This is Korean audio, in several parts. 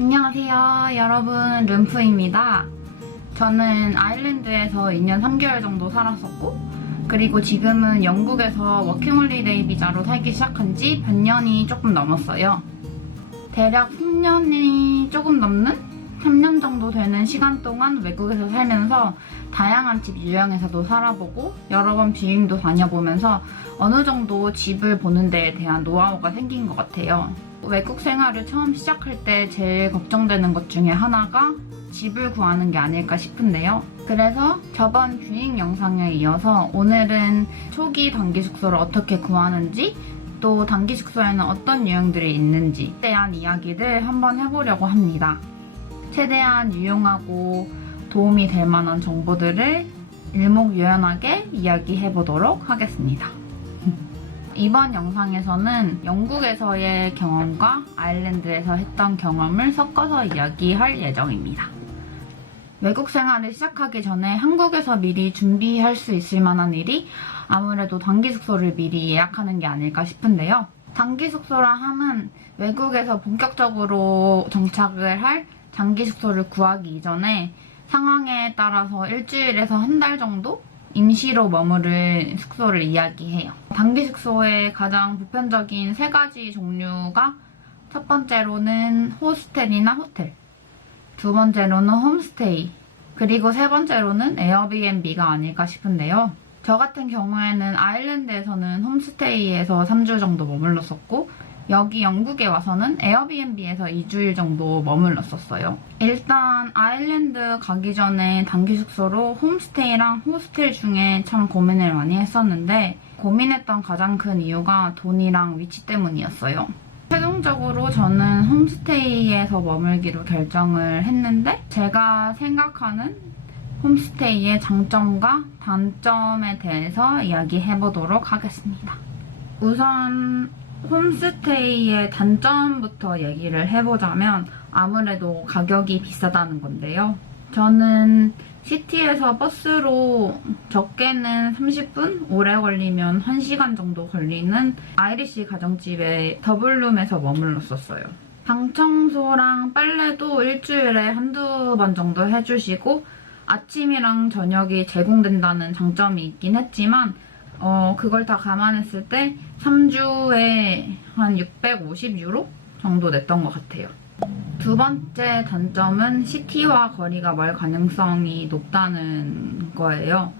안녕하세요 여러분, 룸프입니다. 저는 아일랜드에서 2년 3개월 정도 살았었고, 그리고 지금은 영국에서 워킹홀리데이 비자로 살기 시작한 지 반년이 조금 넘었어요. 대략 3년이 조금 넘는? 3년 정도 되는 시간 동안 외국에서 살면서 다양한 집 유형에서도 살아보고 여러 번 비행도 다녀보면서 어느 정도 집을 보는 데에 대한 노하우가 생긴 것 같아요. 외국 생활을 처음 시작할 때 제일 걱정되는 것 중에 하나가 집을 구하는 게 아닐까 싶은데요. 그래서 저번 뷰잉 영상에 이어서 오늘은 초기 단기 숙소를 어떻게 구하는지, 또 단기 숙소에는 어떤 유형들이 있는지에 대한 이야기를 한번 해보려고 합니다. 최대한 유용하고 도움이 될 만한 정보들을 일목요연하게 이야기해보도록 하겠습니다. 이번 영상에서는 영국에서의 경험과 아일랜드에서 했던 경험을 섞어서 이야기할 예정입니다. 외국 생활을 시작하기 전에 한국에서 미리 준비할 수 있을 만한 일이 아무래도 단기 숙소를 미리 예약하는 게 아닐까 싶은데요. 단기 숙소라 함은 외국에서 본격적으로 정착을 할 장기 숙소를 구하기 이전에 상황에 따라서 일주일에서 한 달 정도 임시로 머무를 숙소를 이야기해요. 단기 숙소의 가장 보편적인 세 가지 종류가 첫 번째로는 호스텔이나 호텔, 두 번째로는 홈스테이, 그리고 세 번째로는 에어비앤비가 아닐까 싶은데요. 저 같은 경우에는 아일랜드에서는 홈스테이에서 3주 정도 머물렀었고, 여기 영국에 와서는 에어비앤비에서 2주일 정도 머물렀었어요. 일단 아일랜드 가기 전에 단기 숙소로 홈스테이랑 호스텔 중에 참 고민을 많이 했었는데, 고민했던 가장 큰 이유가 돈이랑 위치 때문이었어요. 최종적으로 저는 홈스테이에서 머물기로 결정을 했는데, 제가 생각하는 홈스테이의 장점과 단점에 대해서 이야기해보도록 하겠습니다. 우선 홈스테이의 단점부터 얘기를 해보자면 아무래도 가격이 비싸다는 건데요. 저는 시티에서 버스로 적게는 30분, 오래 걸리면 1시간 정도 걸리는 아이리시 가정집에 더블룸에서 머물렀었어요. 방 청소랑 빨래도 일주일에 한두 번 정도 해주시고 아침이랑 저녁이 제공된다는 장점이 있긴 했지만 그걸 다 감안했을 때 3주에 한 650유로 정도 냈던 것 같아요. 두 번째 단점은 시티와 거리가 멀 가능성이 높다는 거예요.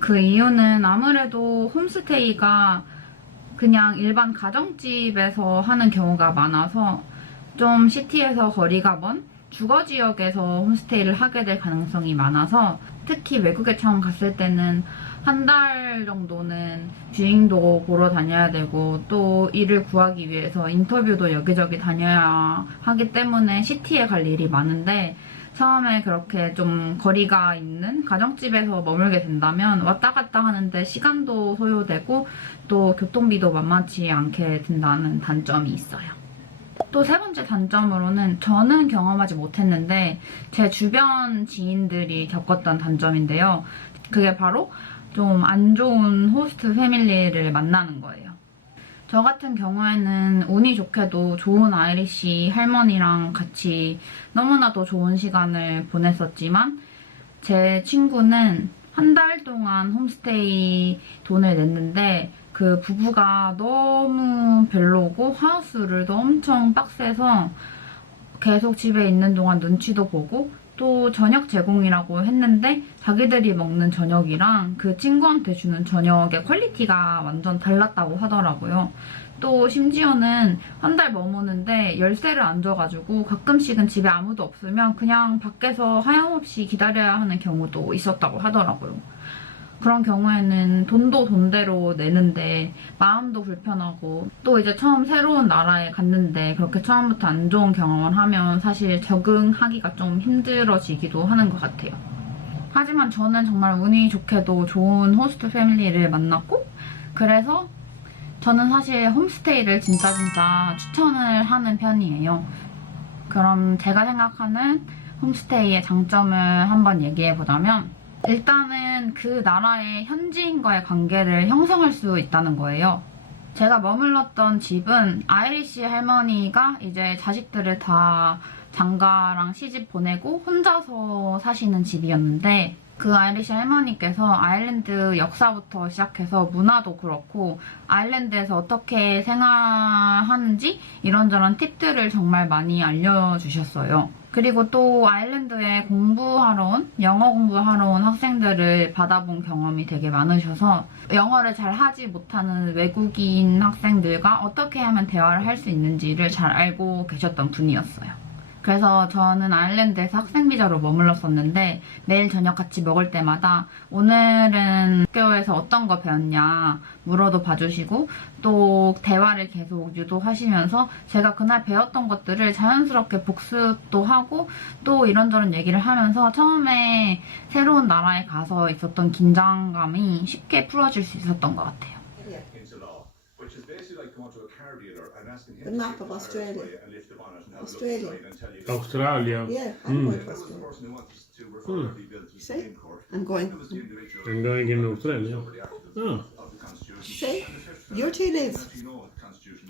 그 이유는 아무래도 홈스테이가 그냥 일반 가정집에서 하는 경우가 많아서 좀 시티에서 거리가 먼 주거지역에서 홈스테이를 하게 될 가능성이 많아서, 특히 외국에 처음 갔을 때는 한 달 정도는 뷰잉도 보러 다녀야 되고 또 일을 구하기 위해서 인터뷰도 여기저기 다녀야 하기 때문에 시티에 갈 일이 많은데, 처음에 그렇게 좀 거리가 있는 가정집에서 머물게 된다면 왔다 갔다 하는데 시간도 소요되고 또 교통비도 만만치 않게 든다는 단점이 있어요. 또 세 번째 단점으로는 저는 경험하지 못했는데 제 주변 지인들이 겪었던 단점인데요. 그게 바로 좀 안 좋은 호스트 패밀리를 만나는 거예요. 저 같은 경우에는 운이 좋게도 좋은 아이리시 할머니랑 같이 너무나도 좋은 시간을 보냈었지만, 제 친구는 한 달 동안 홈스테이 돈을 냈는데 그 부부가 너무 별로고 하우스룰도 엄청 빡세서 계속 집에 있는 동안 눈치도 보고, 또 저녁 제공이라고 했는데 자기들이 먹는 저녁이랑 그 친구한테 주는 저녁의 퀄리티가 완전 달랐다고 하더라고요. 또 심지어는 한 달 머무는데 열쇠를 안 줘가지고 가끔씩은 집에 아무도 없으면 그냥 밖에서 하염없이 기다려야 하는 경우도 있었다고 하더라고요. 그런 경우에는 돈도 돈대로 내는데 마음도 불편하고, 또 이제 처음 새로운 나라에 갔는데 그렇게 처음부터 안 좋은 경험을 하면 사실 적응하기가 좀 힘들어지기도 하는 것 같아요. 하지만 저는 정말 운이 좋게도 좋은 호스트 패밀리를 만났고, 그래서 저는 사실 홈스테이를 진짜 추천을 하는 편이에요. 그럼 제가 생각하는 홈스테이의 장점을 한번 얘기해보자면, 일단은 그 나라의 현지인과의 관계를 형성할 수 있다는 거예요. 제가 머물렀던 집은 아이리시 할머니가 이제 자식들을 다 장가랑 시집 보내고 혼자서 사시는 집이었는데 그 아이리시 할머니께서 아일랜드 역사부터 시작해서 문화도 그렇고 아일랜드에서 어떻게 생활하는지 이런저런 팁들을 정말 많이 알려주셨어요. 그리고 또 아일랜드에 영어 공부하러 온 학생들을 받아본 경험이 되게 많으셔서 영어를 잘 하지 못하는 외국인 학생들과 어떻게 하면 대화를 할 수 있는지를 잘 알고 계셨던 분이었어요. 그래서 저는 아일랜드에서 학생비자로 머물렀었는데 매일 저녁 같이 먹을 때마다 오늘은 학교에서 어떤 거 배웠냐 물어도 봐주시고 또 대화를 계속 유도하시면서 제가 그날 배웠던 것들을 자연스럽게 복습도 하고 또 이런저런 얘기를 하면서 처음에 새로운 나라에 가서 있었던 긴장감이 쉽게 풀어질 수 있었던 것 같아요. The map of Australia. Australia. Australia. Yeah, I'm going to Australia. See? I'm going. I'm going in Australia. Oh, See? Your tea leaves.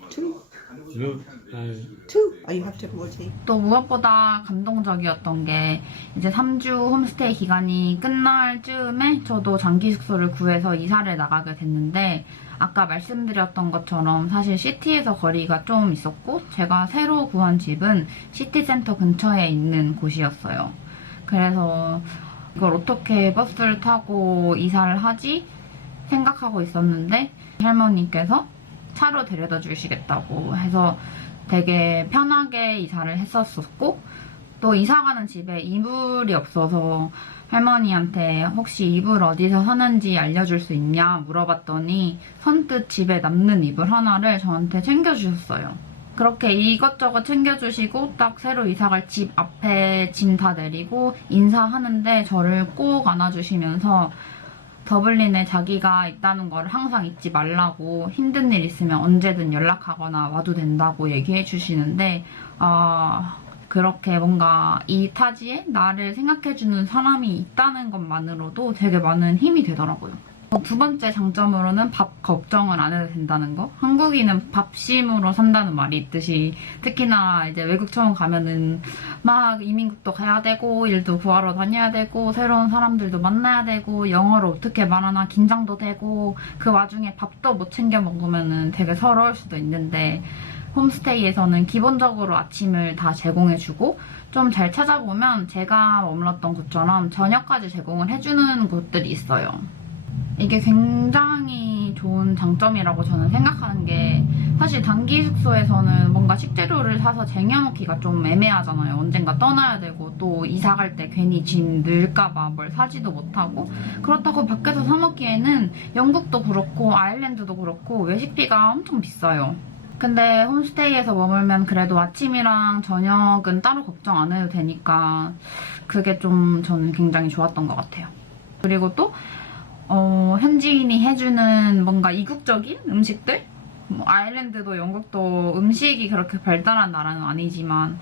Two. good. Two. Oh, you have to have more tea. 또 무엇보다 감동적이었던 게 이제 3주 홈스테이 기간이 끝날 즈음에 저도 장기 숙소를 구해서 이사를 나가게 됐는데 아까 말씀드렸던 것처럼 사실 시티에서 거리가 좀 있었고 제가 새로 구한 집은 시티센터 근처에 있는 곳이었어요. 그래서 이걸 어떻게 버스를 타고 이사를 하지 생각하고 있었는데 할머니께서 차로 데려다 주시겠다고 해서 되게 편하게 이사를 했었고 또 이사가는 집에 이불이 없어서 할머니한테 혹시 이불 어디서 사는지 알려줄 수 있냐 물어봤더니 선뜻 집에 남는 이불 하나를 저한테 챙겨주셨어요. 그렇게 이것저것 챙겨주시고 딱 새로 이사갈 집 앞에 짐 다 내리고 인사하는데 저를 꼭 안아주시면서 더블린에 자기가 있다는 걸 항상 잊지 말라고 힘든 일 있으면 언제든 연락하거나 와도 된다고 얘기해 주시는데 그렇게 뭔가 이 타지에 나를 생각해주는 사람이 있다는 것만으로도 되게 많은 힘이 되더라고요. 두 번째 장점으로는 밥 걱정을 안 해도 된다는 거. 한국인은 밥심으로 산다는 말이 있듯이 특히나 이제 외국 처음 가면은 막 이민국도 가야 되고 일도 구하러 다녀야 되고 새로운 사람들도 만나야 되고 영어를 어떻게 말하나 긴장도 되고 그 와중에 밥도 못 챙겨 먹으면은 되게 서러울 수도 있는데 홈스테이에서는 기본적으로 아침을 다 제공해주고 좀 잘 찾아보면 제가 머물렀던 곳처럼 저녁까지 제공을 해주는 곳들이 있어요. 이게 굉장히 좋은 장점이라고 저는 생각하는 게 사실 단기 숙소에서는 뭔가 식재료를 사서 쟁여놓기가 좀 애매하잖아요. 언젠가 떠나야 되고 또 이사 갈 때 괜히 짐 늘까봐 뭘 사지도 못하고 그렇다고 밖에서 사 먹기에는 영국도 그렇고 아일랜드도 그렇고 외식비가 엄청 비싸요. 근데 홈스테이에서 머물면 그래도 아침이랑 저녁은 따로 걱정 안 해도 되니까 그게 좀 저는 굉장히 좋았던 것 같아요. 그리고 또 현지인이 해주는 뭔가 이국적인 음식들? 아일랜드도 영국도 음식이 그렇게 발달한 나라는 아니지만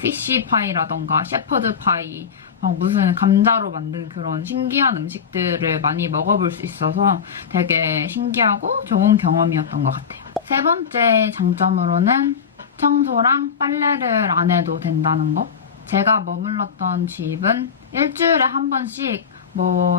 피쉬 파이라던가 shepherd 파이 무슨 감자로 만든 그런 신기한 음식들을 많이 먹어볼 수 있어서 되게 신기하고 좋은 경험이었던 것 같아요. 세 번째 장점으로는 청소랑 빨래를 안 해도 된다는 거. 제가 머물렀던 집은 일주일에 한 번씩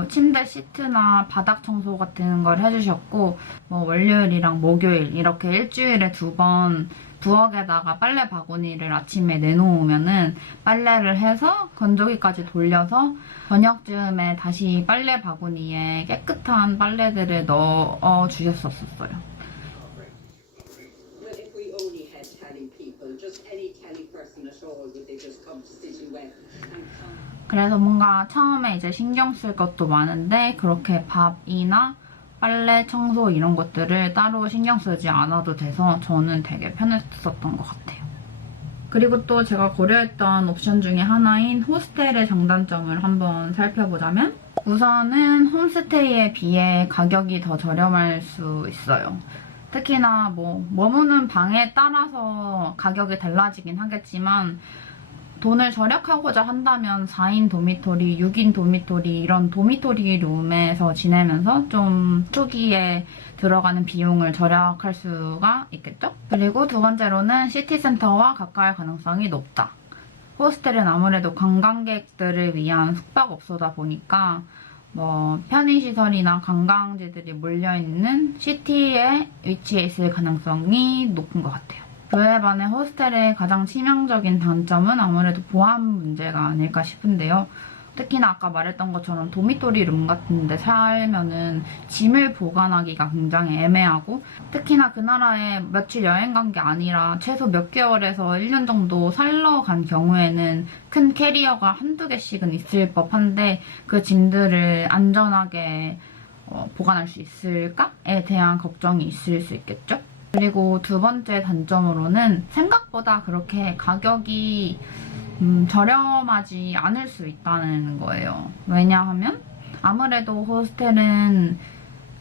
침대 시트나 바닥 청소 같은 걸 해주셨고 월요일이랑 목요일 이렇게 일주일에 2번 부엌에다가 빨래 바구니를 아침에 내놓으면은 빨래를 해서 건조기까지 돌려서 저녁쯤에 다시 빨래 바구니에 깨끗한 빨래들을 넣어 주셨었어요. 그래서 뭔가 처음에 이제 신경 쓸 것도 많은데 그렇게 밥이나 빨래, 청소 이런 것들을 따로 신경 쓰지 않아도 돼서 저는 되게 편했었던 것 같아요. 그리고 또 제가 고려했던 옵션 중에 하나인 호스텔의 장단점을 한번 살펴보자면 우선은 홈스테이에 비해 가격이 더 저렴할 수 있어요. 특히나 머무는 방에 따라서 가격이 달라지긴 하겠지만 돈을 절약하고자 한다면 4인 도미토리, 6인 도미토리 이런 도미토리 룸에서 지내면서 좀 초기에 들어가는 비용을 절약할 수가 있겠죠? 그리고 두 번째로는 시티센터와 가까울 가능성이 높다. 호스텔은 아무래도 관광객들을 위한 숙박업소다 보니까 뭐 편의시설이나 관광지들이 몰려있는 시티에 위치해 있을 가능성이 높은 것 같아요. 그에 반해 호스텔의 가장 치명적인 단점은 아무래도 보안 문제가 아닐까 싶은데요. 특히나 아까 말했던 것처럼 도미토리 룸 같은 데 살면은 짐을 보관하기가 굉장히 애매하고, 특히나 그 나라에 며칠 여행 간 게 아니라 최소 몇 개월에서 1년 정도 살러 간 경우에는 큰 캐리어가 한두 개씩은 있을 법한데 그 짐들을 안전하게 보관할 수 있을까에 대한 걱정이 있을 수 있겠죠? 그리고 두 번째 단점으로는 생각보다 그렇게 가격이 저렴하지 않을 수 있다는 거예요. 왜냐하면 아무래도 호스텔은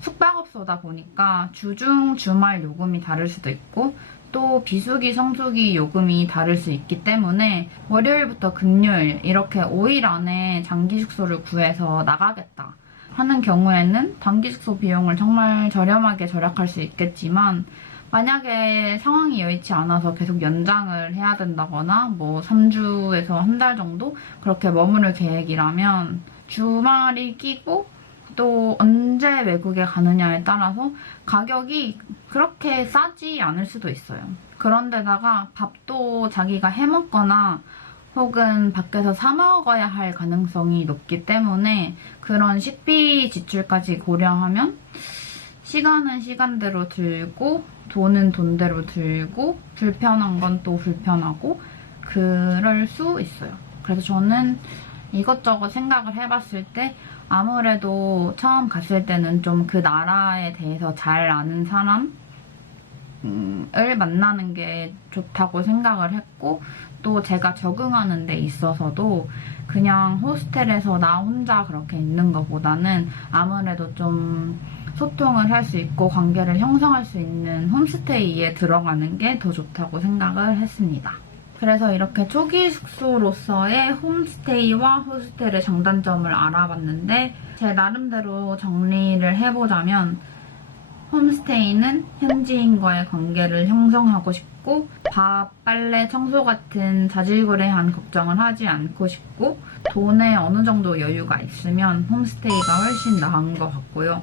숙박업소다 보니까 주중, 주말 요금이 다를 수도 있고 또 비수기, 성수기 요금이 다를 수 있기 때문에 월요일부터 금요일 이렇게 5일 안에 장기 숙소를 구해서 나가겠다 하는 경우에는 단기 숙소 비용을 정말 저렴하게 절약할 수 있겠지만, 만약에 상황이 여의치 않아서 계속 연장을 해야 된다거나 뭐 3주에서 한 달 정도 그렇게 머무를 계획이라면 주말이 끼고 또 언제 외국에 가느냐에 따라서 가격이 그렇게 싸지 않을 수도 있어요. 그런데다가 밥도 자기가 해먹거나 혹은 밖에서 사 먹어야 할 가능성이 높기 때문에 그런 식비 지출까지 고려하면 시간은 시간대로 들고 돈은 돈대로 들고 불편한 건 또 불편하고 그럴 수 있어요. 그래서 저는 이것저것 생각을 해봤을 때 아무래도 처음 갔을 때는 좀 그 나라에 대해서 잘 아는 사람을 만나는 게 좋다고 생각을 했고, 또 제가 적응하는 데 있어서도 그냥 호스텔에서 나 혼자 그렇게 있는 것보다는 아무래도 좀 소통을 할 수 있고 관계를 형성할 수 있는 홈스테이에 들어가는 게 더 좋다고 생각을 했습니다. 그래서 이렇게 초기 숙소로서의 홈스테이와 호스텔의 장단점을 알아봤는데, 제 나름대로 정리를 해보자면 홈스테이는 현지인과의 관계를 형성하고 싶고 밥, 빨래, 청소 같은 자질구레한 걱정을 하지 않고 싶고 돈에 어느 정도 여유가 있으면 홈스테이가 훨씬 나은 것 같고요.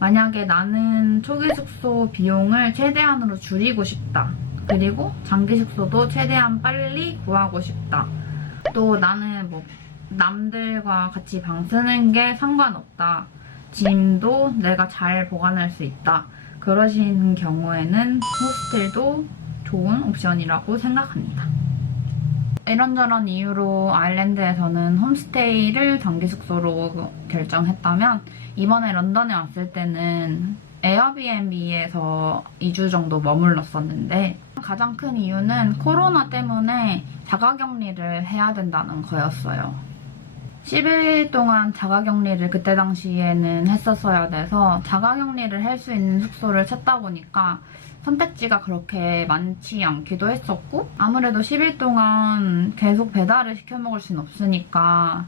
만약에 나는 초기 숙소 비용을 최대한으로 줄이고 싶다. 그리고 장기 숙소도 최대한 빨리 구하고 싶다. 또 나는 뭐 남들과 같이 방 쓰는 게 상관없다. 짐도 내가 잘 보관할 수 있다. 그러신 경우에는 호스텔도 좋은 옵션이라고 생각합니다. 이런저런 이유로 아일랜드에서는 홈스테이를 장기 숙소로 결정했다면, 이번에 런던에 왔을 때는 에어비앤비에서 2주 정도 머물렀었는데, 가장 큰 이유는 코로나 때문에 자가격리를 해야 된다는 거였어요. 10일 동안 자가격리를 그때 당시에는 했었어야 돼서 자가격리를 할 수 있는 숙소를 찾다 보니까 선택지가 그렇게 많지 않기도 했었고, 아무래도 10일 동안 계속 배달을 시켜 먹을 순 없으니까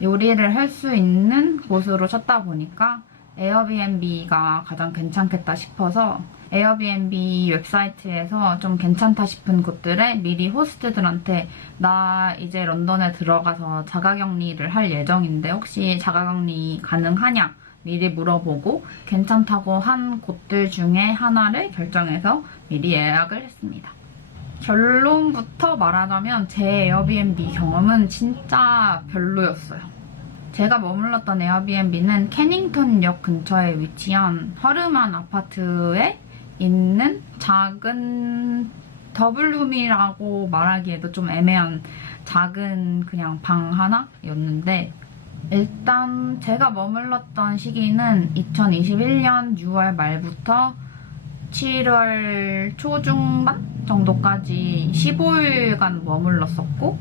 요리를 할 수 있는 곳으로 찾다 보니까 에어비앤비가 가장 괜찮겠다 싶어서 에어비앤비 웹사이트에서 좀 괜찮다 싶은 곳들에 미리 호스트들한테 나 이제 런던에 들어가서 자가격리를 할 예정인데 혹시 자가격리 가능하냐 미리 물어보고 괜찮다고 한 곳들 중에 하나를 결정해서 미리 예약을 했습니다. 결론부터 말하자면 제 에어비앤비 경험은 진짜 별로였어요. 제가 머물렀던 에어비앤비는 캐닝턴역 근처에 위치한 허름한 아파트에 있는 작은 더블룸이라고 말하기에도 좀 애매한 작은 그냥 방 하나였는데, 일단 제가 머물렀던 시기는 2021년 6월 말부터 7월 초중반 정도까지 15일간 머물렀었고,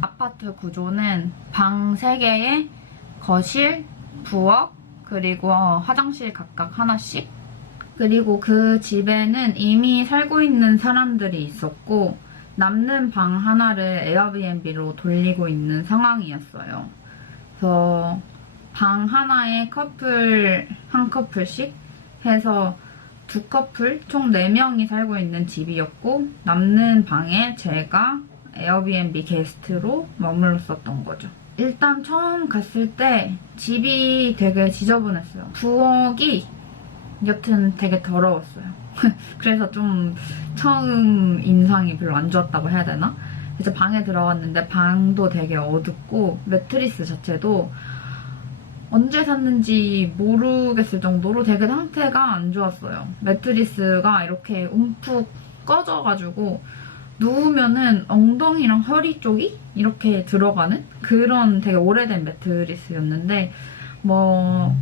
아파트 구조는 방 3개에 거실, 부엌, 그리고 화장실 각각 하나씩, 그리고 그 집에는 이미 살고 있는 사람들이 있었고 남는 방 하나를 에어비앤비로 돌리고 있는 상황이었어요. 그래서 방 하나에 커플 한 커플씩 해서 2커플 총 4명이 살고 있는 집이었고, 남는 방에 제가 에어비앤비 게스트로 머물렀었던 거죠. 일단 처음 갔을 때 집이 되게 지저분했어요. 부엌이 여튼 되게 더러웠어요. 그래서 좀 처음 인상이 별로 안 좋았다고 해야 되나? 그래서 방에 들어갔는데 방도 되게 어둡고 매트리스 자체도 언제 샀는지 모르겠을 정도로 되게 상태가 안 좋았어요. 매트리스가 이렇게 움푹 꺼져가지고 누우면은 엉덩이랑 허리 쪽이 이렇게 들어가는 그런 되게 오래된 매트리스였는데 뭐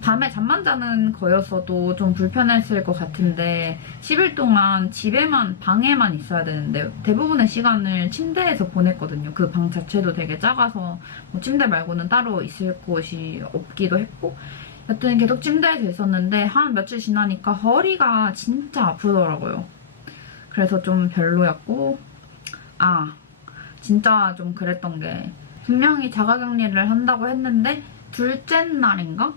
밤에 잠만 자는 거였어도 좀 불편했을 것 같은데 10일 동안 집에만 방에만 있어야 되는데 대부분의 시간을 침대에서 보냈거든요. 그 방 자체도 되게 작아서 뭐 침대 말고는 따로 있을 곳이 없기도 했고 여튼 계속 침대에서 있었는데 한 며칠 지나니까 허리가 진짜 아프더라고요. 그래서 좀 별로였고 진짜 좀 그랬던 게 분명히 자가격리를 한다고 했는데 둘째 날인가?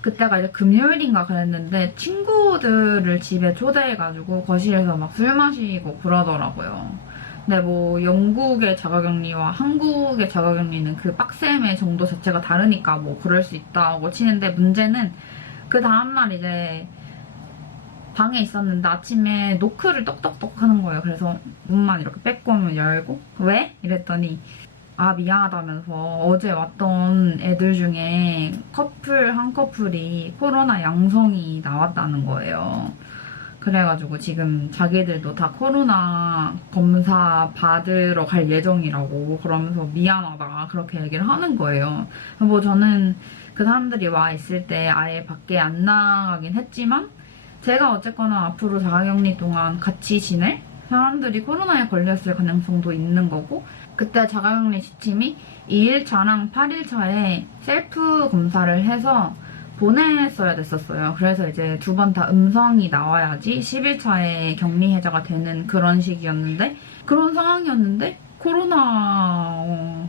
그때가 이제 금요일인가 그랬는데 친구들을 집에 초대해가지고 거실에서 막 술 마시고 그러더라고요. 근데 뭐 영국의 자가격리와 한국의 자가격리는 그 빡셈의 정도 자체가 다르니까 뭐 그럴 수 있다고 치는데 문제는 그 다음날 이제 방에 있었는데 아침에 노크를 똑똑똑 하는 거예요. 그래서 문만 이렇게 빼꼼 열고 왜? 이랬더니 미안하다면서 어제 왔던 애들 중에 한 커플이 코로나 양성이 나왔다는 거예요. 그래가지고 지금 자기들도 다 코로나 검사 받으러 갈 예정이라고 그러면서 미안하다 그렇게 얘기를 하는 거예요. 뭐 저는 그 사람들이 와 있을 때 아예 밖에 안 나가긴 했지만 제가 어쨌거나 앞으로 자가격리 동안 같이 지낼 사람들이 코로나에 걸렸을 가능성도 있는 거고 그때 자가격리 지침이 2일차랑 8일차에 셀프 검사를 해서 보냈어야 됐었어요. 그래서 이제 2번 다 음성이 나와야지 10일차에 격리 해제가 되는 그런 식이었는데 그런 상황이었는데 코로나에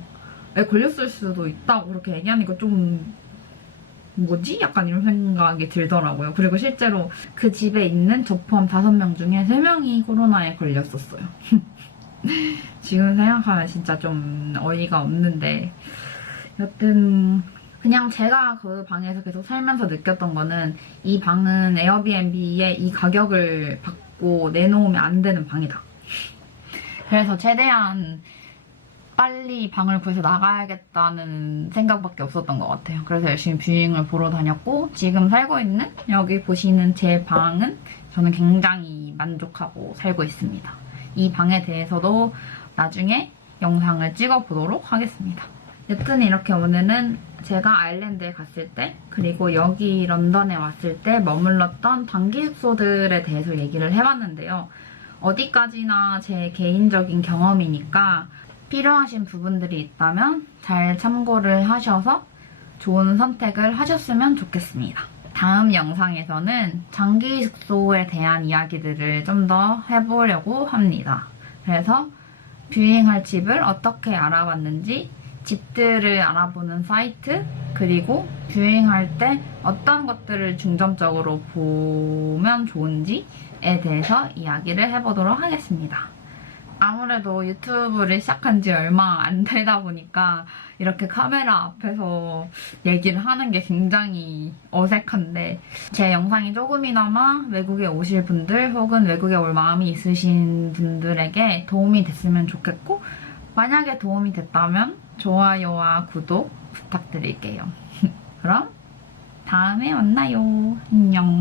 걸렸을 수도 있다고 그렇게 얘기하니까 좀 뭐지? 약간 이런 생각이 들더라고요. 그리고 실제로 그 집에 있는 저 포함 5명 중에 3명이 코로나에 걸렸었어요. 지금 생각하면 진짜 좀 어이가 없는데 여튼 그냥 제가 그 방에서 계속 살면서 느꼈던 거는 이 방은 에어비앤비에 이 가격을 받고 내놓으면 안 되는 방이다. 그래서 최대한 빨리 방을 구해서 나가야겠다는 생각밖에 없었던 것 같아요. 그래서 열심히 뷰잉을 보러 다녔고 지금 살고 있는 여기 보시는 제 방은 저는 굉장히 만족하고 살고 있습니다. 이 방에 대해서도 나중에 영상을 찍어보도록 하겠습니다. 여튼 이렇게 오늘은 제가 아일랜드에 갔을 때 그리고 여기 런던에 왔을 때 머물렀던 단기 숙소들에 대해서 얘기를 해봤는데요. 어디까지나 제 개인적인 경험이니까 필요하신 부분들이 있다면 잘 참고를 하셔서 좋은 선택을 하셨으면 좋겠습니다. 다음 영상에서는 장기 숙소에 대한 이야기들을 좀 더 해보려고 합니다. 그래서 뷰잉할 집을 어떻게 알아봤는지, 집들을 알아보는 사이트, 그리고 뷰잉할 때 어떤 것들을 중점적으로 보면 좋은지에 대해서 이야기를 해보도록 하겠습니다. 아무래도 유튜브를 시작한 지 얼마 안 되다 보니까 이렇게 카메라 앞에서 얘기를 하는 게 굉장히 어색한데 제 영상이 조금이나마 외국에 오실 분들 혹은 외국에 올 마음이 있으신 분들에게 도움이 됐으면 좋겠고 만약에 도움이 됐다면 좋아요와 구독 부탁드릴게요. 그럼 다음에 만나요. 안녕.